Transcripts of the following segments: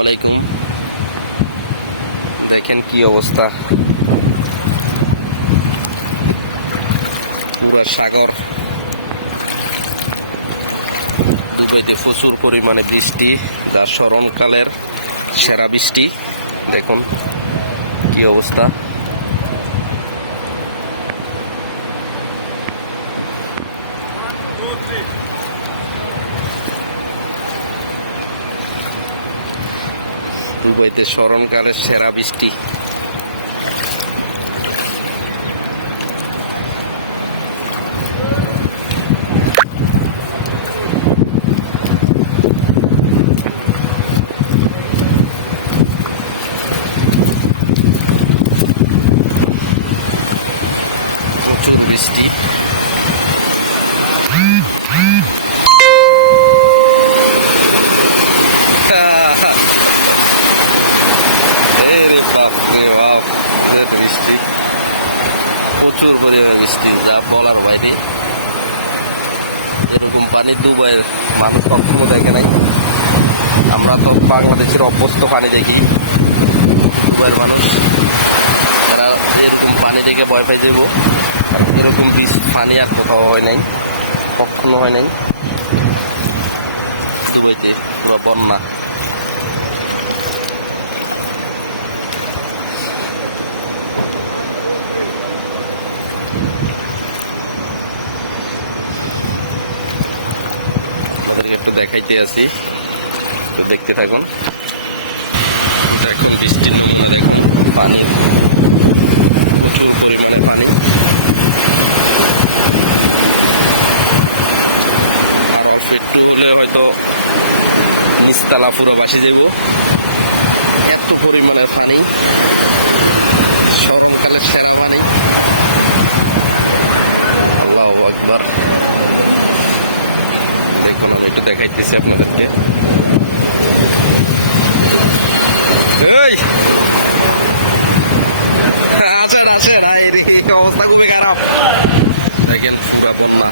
আলাইকুম। দেখেন কি অবস্থা, পুরো সাগর। দুবাইতে প্রচুর পরিমাণে বৃষ্টি, যা স্মরণকালের সেরা বৃষ্টি। দেখুন কি অবস্থা। দুবাইতে স্মরণকালের সেরা বৃষ্টি। প্রচুর বৃষ্টি। বৃষ্টি, প্রচুর পরিমাণে বৃষ্টি, যা বলার বাইরে। এরকম পানি দুবাইয়ের মানুষ কখনো দেখে নাই। আমরা তো বাংলাদেশের অভ্যস্ত পানি দেখি, দুবাইয়ের মানুষ তারা এরকম পানি দেখে ভয় পাই যাব। এরকম পানি আর কোথাও হয় নাই, কখনো হয় নাই। দুবাইতে পুরো বন্যা। একটু দেখাইতে আসি, একটু দেখতে থাকুন। দেখুন বৃষ্টি নামে, দেখুন পানি, প্রচুর পরিমাণে পানি। আর অল্প একটু হলে হয়তো নিচতলা পুরো ভাসে যাব, এত পরিমাণে পানি। সকালের সেরা পানি। আল্লাহু আকবার। দেখুন আমি একটু দেখাইতেছি আপনাদেরকে। অবস্থা খুবই খারাপ। দেখেন পুরো বন্যা।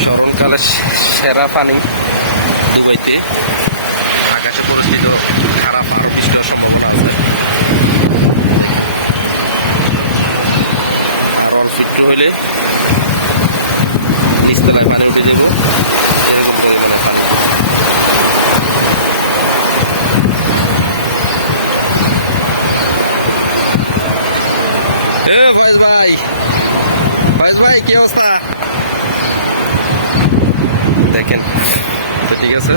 স্মরণকালের সেরা পানি দুবাইতে। আকাশে পরিস্থিতি খারাপ, আরো বৃষ্টির সম্ভাবনা আছে। আর অল্প একটু হইলে নিচতলায় পানি উঠে যাব, এরকম পরিমাণে পানি। ভাই কি অবস্থা? দেখেন তো, ঠিক আছে।